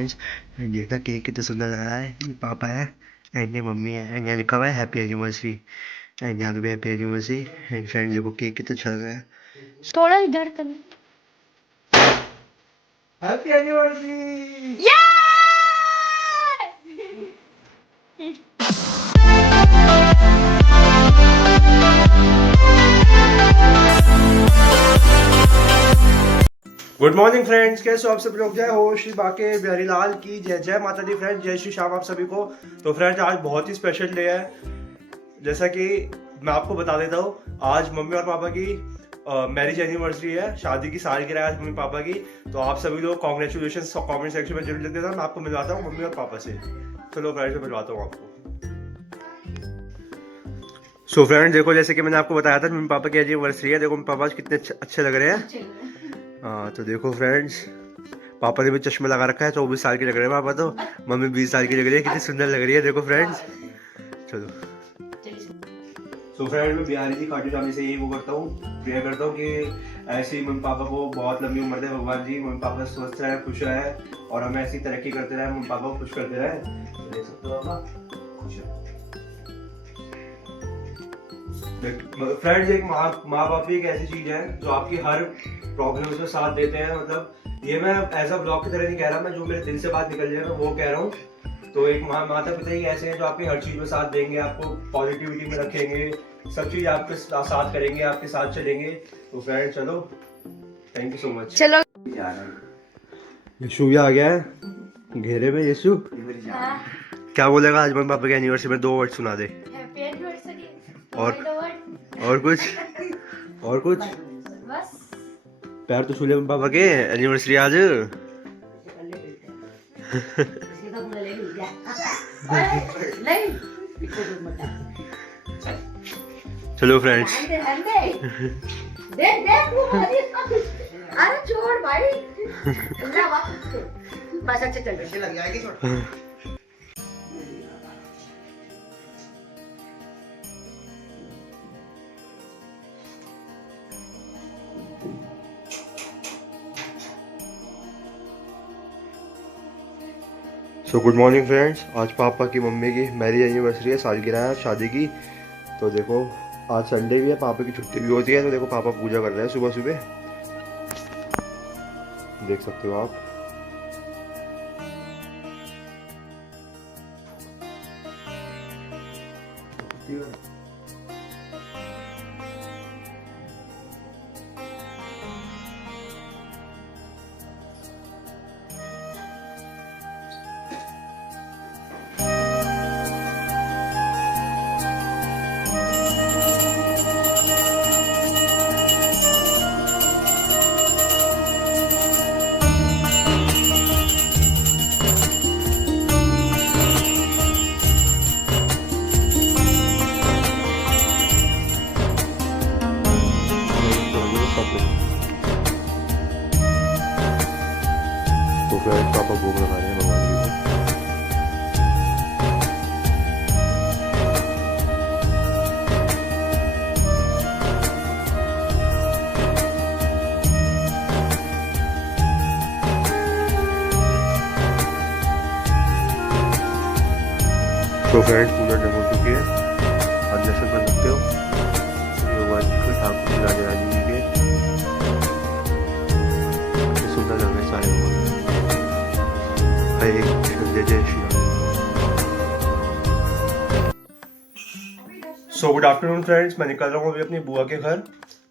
Friends, देखना cake कितना सुंदर लग रहा है। ये पापा है एंड ये मम्मी है एंड यहाँ लिखा हुआ है हैप्पी एनिवर्सरी एंड यहाँ पे भी हैप्पी एनिवर्सरी एंड फ्रेंड्स देखो केक कितना अच्छा लग रहा है। थोड़ा इधर कर। Happy anniversary. Good morning friends, कैसे हो आप सब लोग। जय हो श्री बाके बिहारी लाल की जय। जय माता दी फ्रेंड्स, जय श्री श्याम आप सभी को। तो फ्रेंड्स आज बहुत ही स्पेशल डे है। जैसा कि मैं आपको बता देता हूँ, आज मम्मी और पापा की मैरिज एनिवर्सरी है, शादी की सालगिरह है आज मम्मी पापा की। तो आप सभी लोग कॉन्ग्रेचुलेशंस कमेंट सेक्शन में जरूर लिख देना। मैं आपको मिलवाता हूँ मम्मी और पापा से। चलो फ्रेंड्स मैं मिलवाता हूँ आपको। सो फ्रेंड्स देखो, जैसे कि मैंने आपको बताया था मम्मी पापा की एनिवर्सरी है। देखो मम्मी पापा कितने अच्छे लग रहे हैं। हाँ तो देखो फ्रेंड्स, पापा ने भी चश्मा लगा रखा है, 24 साल की लग रहे हैं पापा तो। मम्मी 20 साल की लग रही है, कितनी सुंदर लग रही है देखो फ्रेंड्स। चलो तो फ्रेंड्स मैं बिहारी जी खाटू श्याम से यही वो करता हूँ, प्रेयर करता हूँ कि ऐसे ही मम्मी पापा को बहुत लंबी उम्र दे भगवान जी। मम्मी पापा स्वस्थ रहे, खुश रहे और हमें ऐसी तरक्की करते रहे, मम्मी पापा को खुश करते रहे। देख सकते हो पापा खुश है। फ्रेंड्स एक माँ बाप भी एक ऐसी चीज है जो आपकी हर प्रॉब्लम में साथ देते हैं। मतलब ये मैं एज अ ब्लॉग की तरह नहीं कह रहा, मैं जो मेरे दिल से बात निकल जाए मैं वो कह रहा हूँ। तो एक माता पिता ही ऐसे हैं जो आपकी हर चीज में साथ देंगे, आपको पॉजिटिविटी में रखेंगे, सब चीज आपके साथ करेंगे, आपके साथ चलेंगे। तो फ्रेंड्स चलो, थैंक यू सो मच। चलो यशु भी आ गया है घेरे में। यशु क्या बोलेगा आज मम्मी पापा की एनिवर्सरी में? 2 वर्ड सुना दे। हैप्पी एनिवर्सरी और कुछ बस। पैर तो छू ले पापा के, एनिवर्सरी आज। चलो फ्रेंड्स अरे छोड़ भाई। बस अच्छा चल। सो गुड मॉर्निंग फ्रेंड्स, आज पापा की मम्मी की मैरिज एनिवर्सरी है, सालगिरह है शादी की। तो देखो आज संडे भी है, पापा की छुट्टी भी होती है। तो देखो पापा पूजा कर रहे हैं सुबह सुबह, देख सकते हो आप। तो फिर पापा भोग लगा रहे हैं भगवान जी को। तो फ्रेंड्स पूजा डन हो चुकी है, आज दर्शन कर सकते हो भगवान जी को, ठाकुर राजा रानी जी के। सुंदर लग रहे सारे भगवान। हरे कृष्ण जय जय Shri Ram. So good afternoon friends, मैं निकल रहा हूँ अभी अपनी बुआ के घर।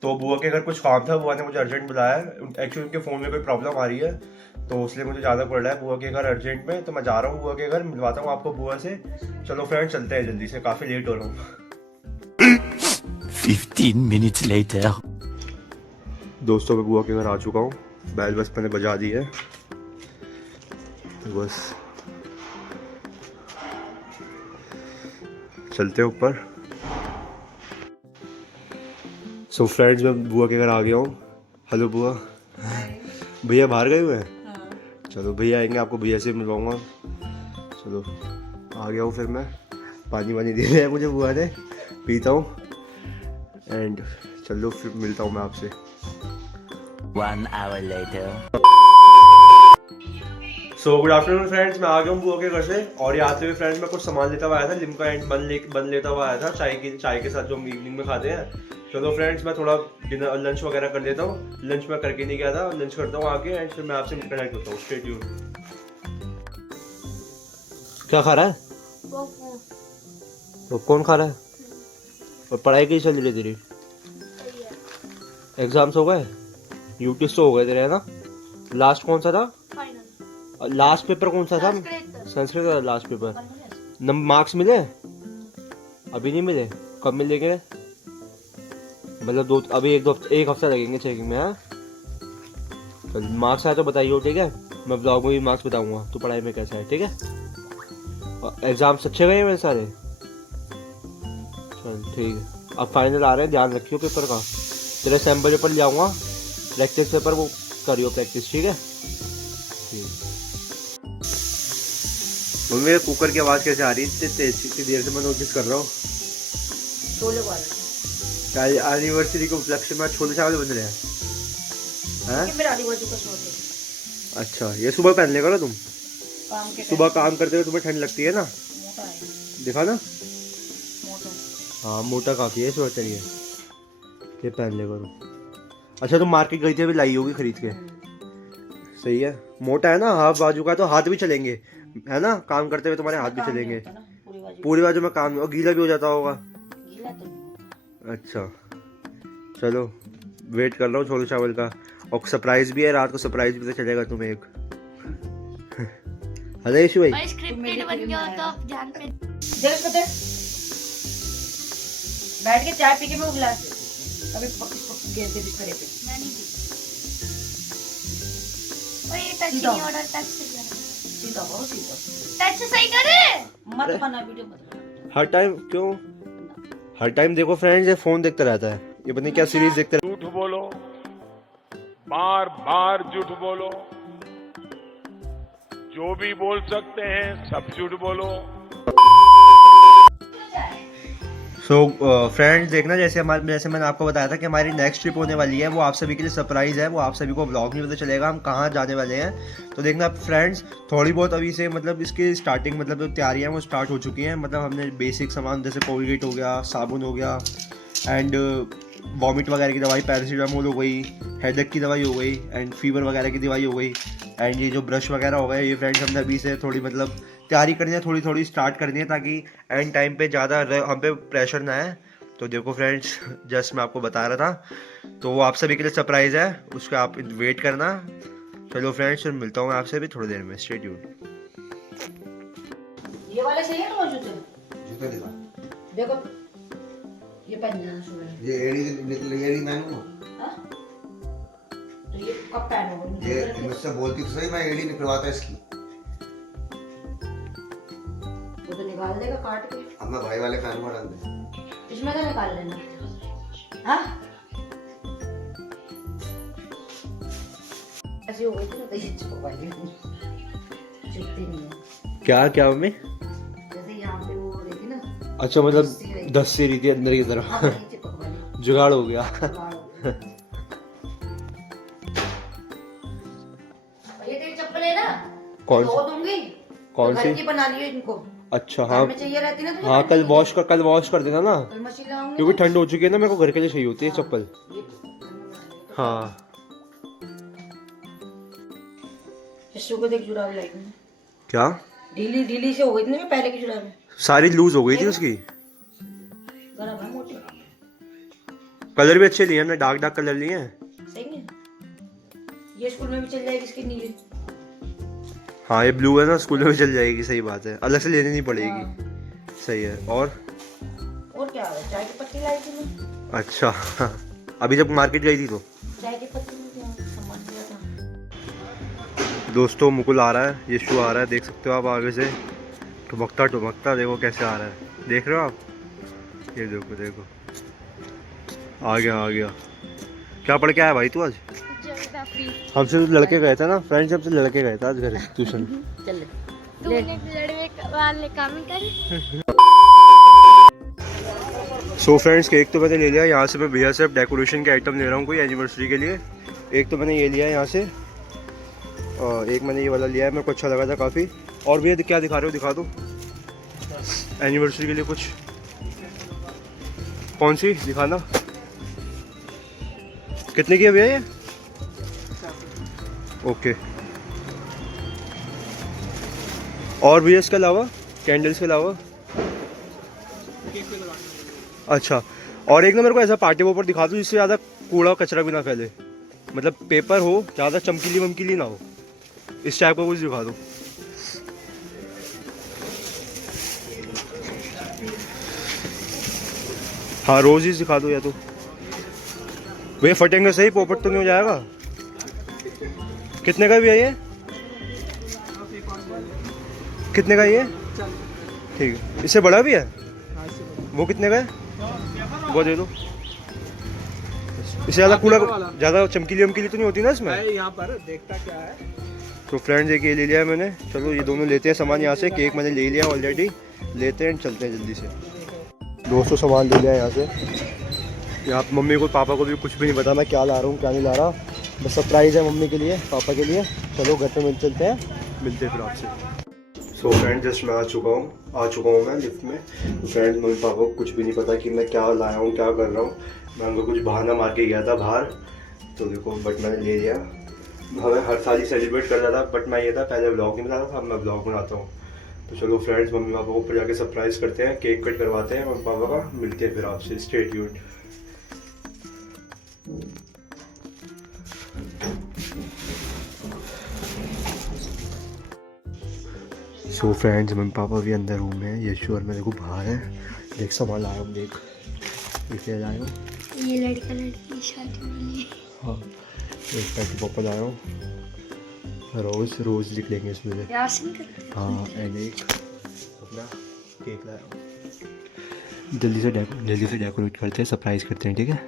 तो बुआ के घर कुछ काम था, बुआ ने मुझे अर्जेंट बुलाया है। एक्चुअली उनके फ़ोन में कोई प्रॉब्लम आ रही है तो इसलिए मुझे ज़्यादा पड़ रहा है बुआ के घर अर्जेंट में। तो मैं जा रहा हूँ बुआ के घर, मिलवाता हूँ आपको बुआ से। चलो फ्रेंड्स चलते हैं जल्दी से, काफ़ी लेट हो रहा हूँ। 15 minutes later. दोस्तों मैं बुआ के घर आ चुका हूँ, बैल बस मैंने बजा दी है। तो बस चलते हैं ऊपर। सो फ्रेंड्स मैं बुआ के घर आ गया हूँ। हेलो बुआ। भैया बाहर गए हुए हैं? चलो भैया आएंगे, आपको भैया से मिलवाऊंगा। चलो आ गया हूँ फिर मैं। पानी वानी दे रहे हैं मुझे बुआ ने, पीता हूँ एंड चलो फिर मिलता हूँ मैं आपसे। 1 hour later. So good afternoon friends, मैं आ गया हूँ बुआ के घर से और यहाँ से भी फ्रेंड्स मैं कुछ सामान लेता हुआ आया था। लिम्का एंड बन लेता हुआ आया था चाय के साथ जो हम इवनिंग में खाते हैं। चलो फ्रेंड्स, मैं थोड़ा डिनर लंच वगैरह कर लेता हूँ। लंच मैं करके नहीं गया था, लंच करता हूँ आके एंड फिर मैं आपसे कनेक्ट होता हूँ। Stay tuned. क्या खा रहा है? पॉपकॉर्न खा रहा है। और पढ़ाई कैसी चल रही है तेरी? एग्जाम्स हो गए? यूटीज तो हो गए तेरे, है ना? लास्ट कौन सा था? लास्ट पेपर कौन सा था? संस्कृत का लास्ट पेपर। मार्क्स मिले? अभी नहीं मिले? कब मिलेंगे? मतलब अभी एक हफ्ता लगेंगे चेकिंग में। हाँ, तो मार्क्स आए तो बताइए, ठीक है? मैं ब्लॉग में भी मार्क्स बताऊंगा तो पढ़ाई में कैसा है, ठीक है? और एग्जाम्स अच्छे गए मेरे सारे? चल ठीक है। अब फाइनल आ रहे हैं, ध्यान रखियो पेपर का। तेरा सैम्पल पेपर ले आऊँगा, प्रैक्टिस पेपर वो करियो प्रैक्टिस, ठीक है? मेरे कुकर की आवाज़ कैसे आ रही है इतनी तेज? इतनी देर से मैं नोटिस कर रहा हूँ। छोले वाले एनिवर्सरी के उपलक्ष्य में छोले चावल बन रहे हैं। मेरा आदिवासी का छोले। अच्छा, ये सुबह पहन लेगा ना तुम? काम के सुबह काम करते हुए तुम्हें ठंड लगती है ना? मोटा है। दिखा ना। मोटा। हाँ, मोटा काफी है स्वेटर ये पहन लेगा तुम। अच्छा, तुम मार्केट गई थी, अभी लाई होगी खरीद के। सही है, मोटा है ना, हाफ बाजू का, तो हाथ भी चलेंगे, है ना? काम करते हुए तुम्हारे हाथ भी चलेंगे। पूरी बाजू में काम, और गीला भी हो जाता होगा। गीला तो नहीं। अच्छा चलो, वेट कर रहा हूँ छोले चावल का। और सरप्राइज भी है, रात को सरप्राइज भी तो चलेगा तुम्हें एक। अरे यशु भाई, स्क्रिप्टेड बन गया तो आप ध्यान पे बैठ के चाय पी के मैं उगला अभी गिर के बिस्तर पे मैं नहीं पी। और ये टच नहीं ऑर्डर टच से कर सीधा बहुत सीधा टच से सही करे मत बना वीडियो मत। हर टाइम क्यों? हर टाइम देखो फ्रेंड्स, ये फोन देखता रहता है, ये पता नहीं क्या सीरीज देखता रहता है। झूठ बोलो, बार बार झूठ बोलो, जो भी बोल सकते हैं सब झूठ बोलो। सो फ्रेंड्स, देखना जैसे मैंने आपको बताया था कि हमारी नेक्स्ट ट्रिप होने वाली है, वो आप सभी के लिए सरप्राइज़ है। वो आप सभी को ब्लॉग में पता चलेगा हम कहाँ जाने वाले हैं। तो देखना फ्रेंड्स, थोड़ी बहुत अभी से मतलब इसकी स्टार्टिंग मतलब जो तैयारियाँ वो स्टार्ट हो चुकी हैं। मतलब हमने बेसिक सामान जैसे कोलगेट हो गया, साबुन हो गया एंड वॉमिट वगैरह की दवाई, पैरासीटामोल हो गई, हेडेक की दवाई हो गई एंड फीवर वगैरह की दवाई हो गई एंड ये जो ब्रश वगैरह हो गए, ये फ्रेंड्स हमने अभी से थोड़ी मतलब तैयारी करनी है, थोड़ी थोड़ी स्टार्ट करनी है ताकि एंड टाइम पे ज़्यादा हम पे प्रेशर ना आए। तो देखो फ्रेंड्स, जस्ट मैं आपको बता रहा था, तो वो आप सभी के लिए सरप्राइज़ है, उसका आप वेट करना। चलो फ्रेंड्स, फिर मिलता हूँ मैं आपसे भी थोड़ी देर में। Stay tuned. ये वाले सही है ना जूते? जूते दिखा। देखो ये पहनना शुरू है। ये एड़ी मैं हूँ। हां तो ये कब पहनोगे? ये मुझसे बोलती तो सही, मैं एड़ी निकलवाता इसकी। वो तो निकाल देगा काट के। अब मैं भाई वाले फैन में डाल दे। इसमें तो निकाल लेना। हाँ ऐसी हो गई थी ना, तो ये चुप वाली चुपती नहीं है। क्या क्या मम्मी? जैसे यहाँ पे वो हो रही थी ना। अच्छा, मतलब दस सी रही थी अंदर की तरफ। हाँ, वही चिपक वाली। जुगाड़ हो गया। ये तेरी चप्पल है ना? कौन धो दूंगी। कौन तो सी? घर की बना लियो इनको। अच्छा घर हाँ में चाहिए रहती ना तुझे? हाँ, कल वॉश कर देना ना, कल मशीन लाऊंगी क्योंकि ना। ठंड हो चुकी है ना, मेरे को घर के लिए चाहिए होती है चप्पल। ये हाँ, यशु को देख जुड़ाव लाएगी। क्या? ढीली ढीली से हो गई थी ना पहले की जुड़ाव में। सारी लूज हो गई थी उसकी। गरम है मोटी। कलर भी अच्छे लिए हमने, डार्क डार्क कलर लिए हैं। सही है। ये स्कूल में भी चल जाएगी इसकी नीली। हाँ, ये ब्लू है ना, स्कूल में भी चल जाएगी। सही बात है, अलग से लेनी नहीं पड़ेगी। हाँ। सही है। और क्या है? चाय की पत्ती लाई थी मैं। अच्छा, अभी जब मार्केट गई थी तो चाय की पत्ती में क्या सामान लिया था। दोस्तों, मुकुल आ रहा है, यशु आ रहा है, देख सकते हो आप आगे से टुमकता टुमकता। देखो कैसे आ रहा है, देख रहे हो आप? ये देखो देखो, आ गया। क्या पढ़ के आया भाई तू आज? हमसे तो लड़के गए थे ना फ्रेंड्स, हमसे लड़के गए थे आज घर ट्यूशन। चल तूने लड़के वाले काम ही कर। सो फ्रेंड्स, केक तो मैंने ले लिया यहाँ से। मैं भैया से डेकोरेशन के आइटम ले रहा हूँ कोई एनिवर्सरी के लिए। एक तो मैंने ये लिया यहाँ से एक मैंने ये वाला लिया है, मेरे को अच्छा लगा था काफ़ी। और भैया क्या दिखा रहे हो, दिखा दो एनिवर्सरी के लिए कुछ। कौन सी दिखाना, कितने की है भैया ये? ओके। और भैया इसके अलावा, कैंडल्स के अलावा? अच्छा, और एक ना मेरे को ऐसा पार्टी पेपर दिखा दो जिससे ज़्यादा कूड़ा कचरा भी ना फैले, मतलब पेपर हो, ज़्यादा चमकीली वमकीली ना हो, इस टाइप का कुछ दिखा दो। हाँ रोज़ दिखा दो या तो। भैया फटेंगे सही, पोपट तो नहीं हो जाएगा? कितने का भी है ये? कितने का ये? ठीक है, इससे बड़ा भी है? वो कितने का है? वो दे दो। इससे ज़्यादा कूड़ा, ज़्यादा चमकीली वमकीली तो नहीं होती ना इसमें? यहाँ पर देखता क्या है। तो फ्रेंड्स एक ये ले लिया है मैंने, चलो ये दोनों लेते हैं सामान यहाँ से। केक मैंने ले लिया ऑलरेडी, लेते हैं चलते हैं जल्दी से। 200 सामान ले लिया है यहाँ से। यहाँ मम्मी को पापा को भी कुछ भी नहीं पता मैं क्या ला रहा हूँ क्या नहीं ला रहा, बस सरप्राइज़ है मम्मी के लिए पापा के लिए। चलो घर पे चलते हैं, मिलते हैं फिर आपसे। सो फ्रेंड जस्ट मैं आ चुका हूँ मैं लिफ्ट में। तो फ्रेंड्स मम्मी पापा को कुछ भी नहीं पता कि मैं क्या लाया हूँ क्या कर रहा हूँ। मैं उनको कुछ बहाना मार के गया था बाहर, तो देखो बट मैंने ले लिया। हमें हर साल ही सेलिब्रेट करता था, बट मैं ये था पहले ब्लॉग नहीं बनाता था, अब मैं ब्लॉग बनाता हूँ। तो चलो फ्रेंड्स मम्मी पापा को ऊपर जाके सरप्राइज़ करते हैं, केक कट करवाते हैं मम्मी पापा का, मिलते हैं फिर आपसे। Stay tuned. So friends mummy papa भी अंदर रूम में है, यशु और मैं देखो बाहर है। देख सामान लाया हूँ, देख इसे लाया हूँ, ये लड़का लड़की की शादी वाली है। हाँ एक पैकेट पॉपल लाया हूँ, रोज़ निकलेंगे इसमें से। हाँ एंड एक अपना केक लाया हूँ। जल्दी से डेकोरेट करते हैं, सरप्राइज़ करते हैं, ठीक है?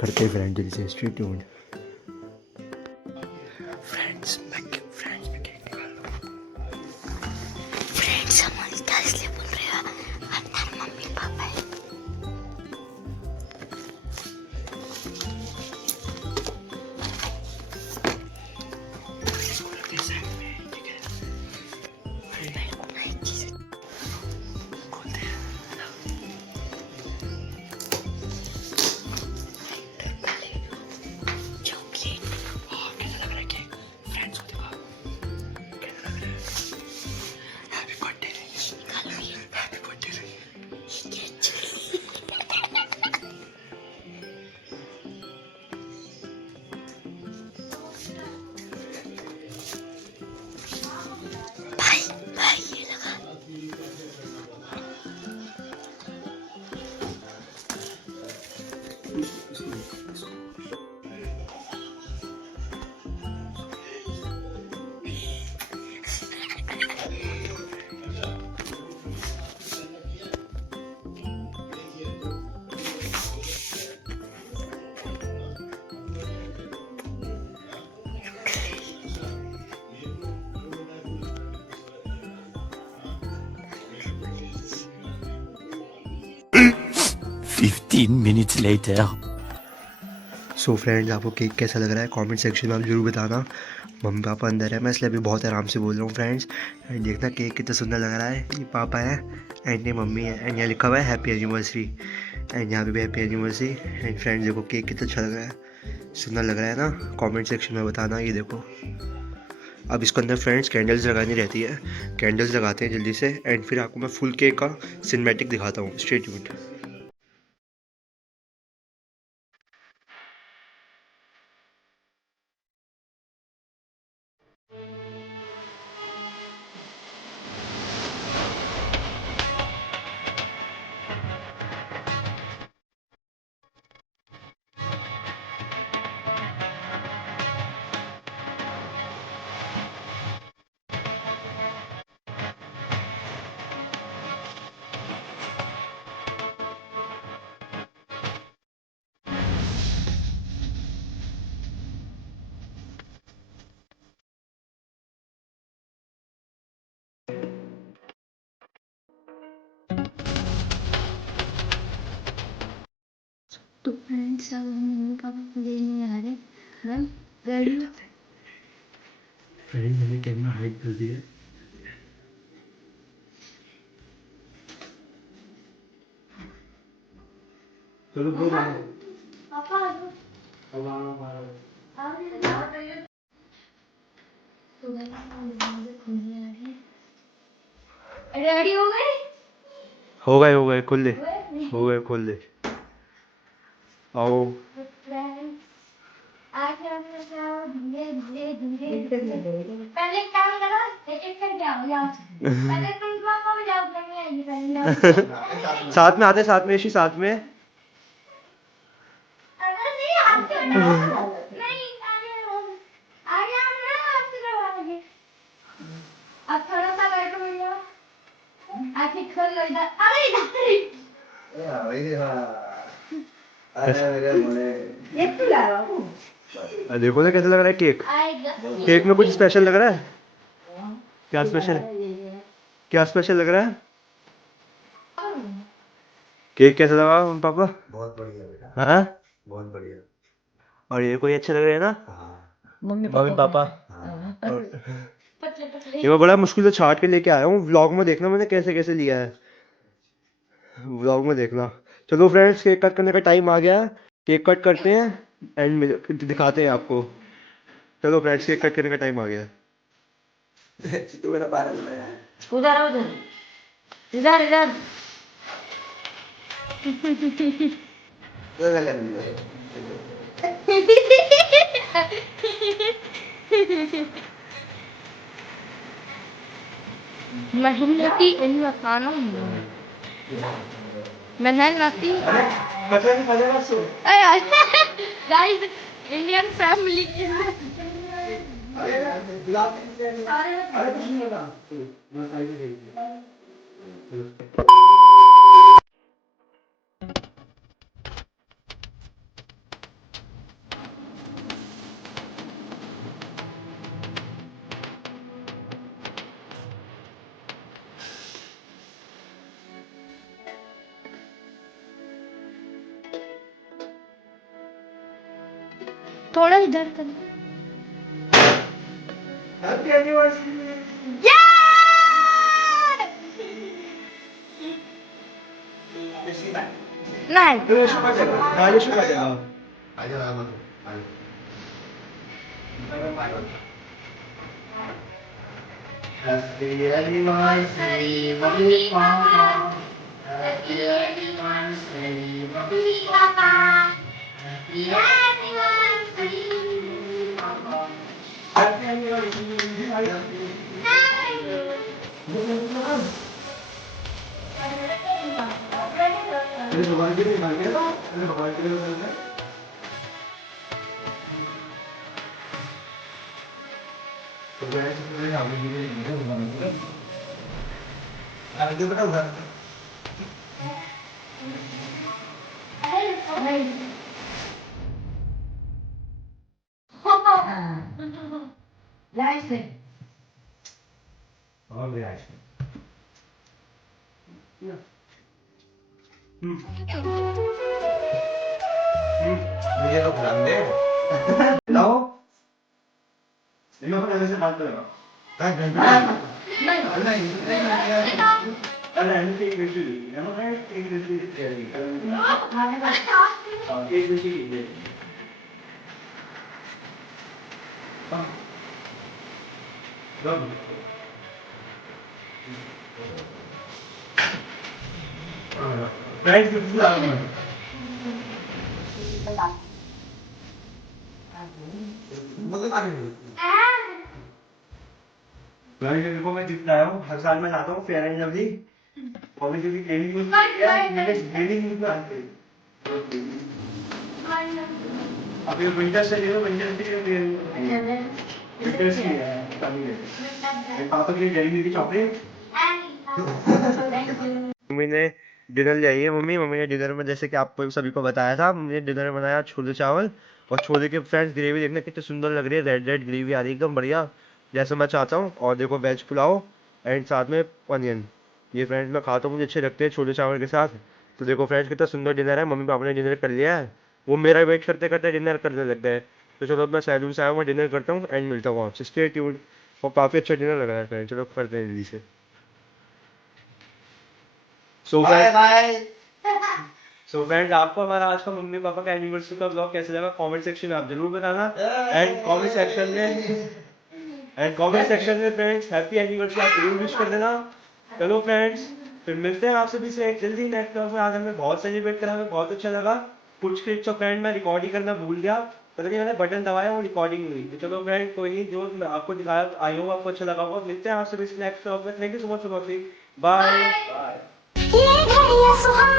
करते हैं फ्रेंड जल्दी से। Stay tuned. फ्रेंड्स मैं केक निकाल रहा हूँ। फ्रेंड्स समझता इसलिए बोल रहे हो, अंदर मम्मी पापा है। minutes later. सो फ्रेंड्स आपको केक कैसा लग रहा है कमेंट सेक्शन में आप जरूर बताना। मम्मी पापा अंदर है, मैं इसलिए अभी बहुत आराम से बोल रहा हूँ फ्रेंड्स। एंड देखना केक कितना सुंदर लग रहा है। ये पापा है एंड ये मम्मी है एंड यहाँ लिखा हुआ है हैप्पी एनिवर्सरी एंड यहाँ पे भी हैप्पी एनिवर्सरी। एंड फ्रेंड्स देखो केक कितना अच्छा लग रहा है, सुंदर लग रहा है ना? कमेंट सेक्शन में बताना। ये देखो अब इसके अंदर फ्रेंड्स कैंडल्स लगानी रहती है, कैंडल्स लगाते हैं जल्दी से एंड फिर आपको मैं फुल केक का सिनेमैटिक दिखाता हूँ। Stay tuned. तो फ्रेंड्स अब मम्मी पापा को लेने आ रहे हैं हम गाड़ी में। मैंने कैमरा हाइड कर दिया। चलो ब्रो पापा आ जाओ। रेडी हो गए? हो गए खोल दे, हो गए खोल दे। आओ आज हम धीरे धीरे धीरे पहले एक काम करो, एक एक करके आओ जाओ। पहले तुम पापा को जाओ, मैं आएगी पहले। साथ में इसी साथ में। अगर नहीं आपसे नहीं आगे आओ ना, आपसे करवाओगे। अब थोड़ा सा बैठो भैया, आके खोल लो इधर। अरे ये तो लाओ। देखो ना कैसा लग रहा है केक। आएगा केक में कुछ स्पेशल लग रहा है? क्या स्पेशल है? क्या स्पेशल लग रहा है? केक कैसा लगा पापा? बहुत बढ़िया बेटा, हाँ, बहुत बढ़िया। और ये कोई अच्छे लग रहे हैं ना हाँ मम्मी पापा? हाँ। पतले पतले। ये मैं बड़ा मुश्किल से छाट के लेके आया हूँ। व्लॉग में देखना मैंने कैसे कैसे लिया है, व्लॉग में देखना। चलो फ्रेंड्स, केक कट करने का टाइम आ गया है। केक कट करते हैं एंड दिखाते हैं आपको। चलो फ्रेंड्स, केक कट करने का टाइम आ गया है। तो मेरा बारह उधर आओ, उधर इधर इधर। Mahimlati in Makano. Manalati. Guys, Indian family. थोड़ा इधर कर। नहीं आजा रामा, आजा। मुझे तो ध्यान दे। लाओ। इनको पहले से बात करेगा। अरे ऐसे एक विषय है ना, एक विषय एक विषय देखो मैं जितना आया हूँ, हर साल मैं लाता हूँ फेयर एंड लवली। और मैं क्योंकि डेली यूज अब ये विंटर से ले लो, विंटर से पापा के लिए डेली की चॉकलेट। मम्मी ने डिनर लिया है। मम्मी ने डिनर में, जैसे कि आपको सभी को बताया था, हमने डिनर में बनाया छोले चावल। और छोले के फ्रेंड्स ग्रेवी देखना कितनी सुंदर लग रही है, रेड रेड ग्रेवी आ रही है एकदम बढ़िया, जैसे मैं चाहता हूँ। और देखो वेज पुलाव एंड साथ में अनियन। ये फ्रेंड्स मैं खाता हूँ, मुझे अच्छे लगते हैं छोले चावल के साथ। तो देखो फ्रेंड्स कितना सुंदर डिनर है। मम्मी पापा ने डिनर कर लिया है, वो मेरा वेट करते करते डिनर करने लग गए। तो चलो मैं सैलून से आया हूँ, मैं डिनर करता हूँ एंड मिलता हूँ आपसे। Stay tuned. और काफी अच्छा डिनर लग रहा है फ्रेंड। चलो करते हैं जल्दी से। सो फ्रेंड आपको हमारा आज का मम्मी पापा का एनिवर्सरी का ब्लॉग कैसा लगा कमेंट सेक्शन में आप जरूर बताना। एंड कमेंट सेक्शन में फ्रेंड्स हैप्पी एनिवर्सरी आप जरूर विश कर देना। चलो फ्रेंड्स फिर मिलते हैं आपसे भी से जल्दी नेक्स्ट ब्लॉग में। आज हमें बहुत सेलिब्रेट करा, हमें बहुत अच्छा लगा। कुछ क्लिप्स ऑफ फ्रेंड मैं रिकॉर्डिंग करना भूल गया, पता नहीं मैंने बटन दबाया वो रिकॉर्डिंग हुई। तो चलो फ्रेंड कोई नहीं, जो मैं आपको दिखाया आई होप आपको अच्छा लगा होगा। मिलते हैं आपसे भी नेक्स्ट ब्लॉग में। Thank you so much for watching. Bye. ये घड़ियां सुहानी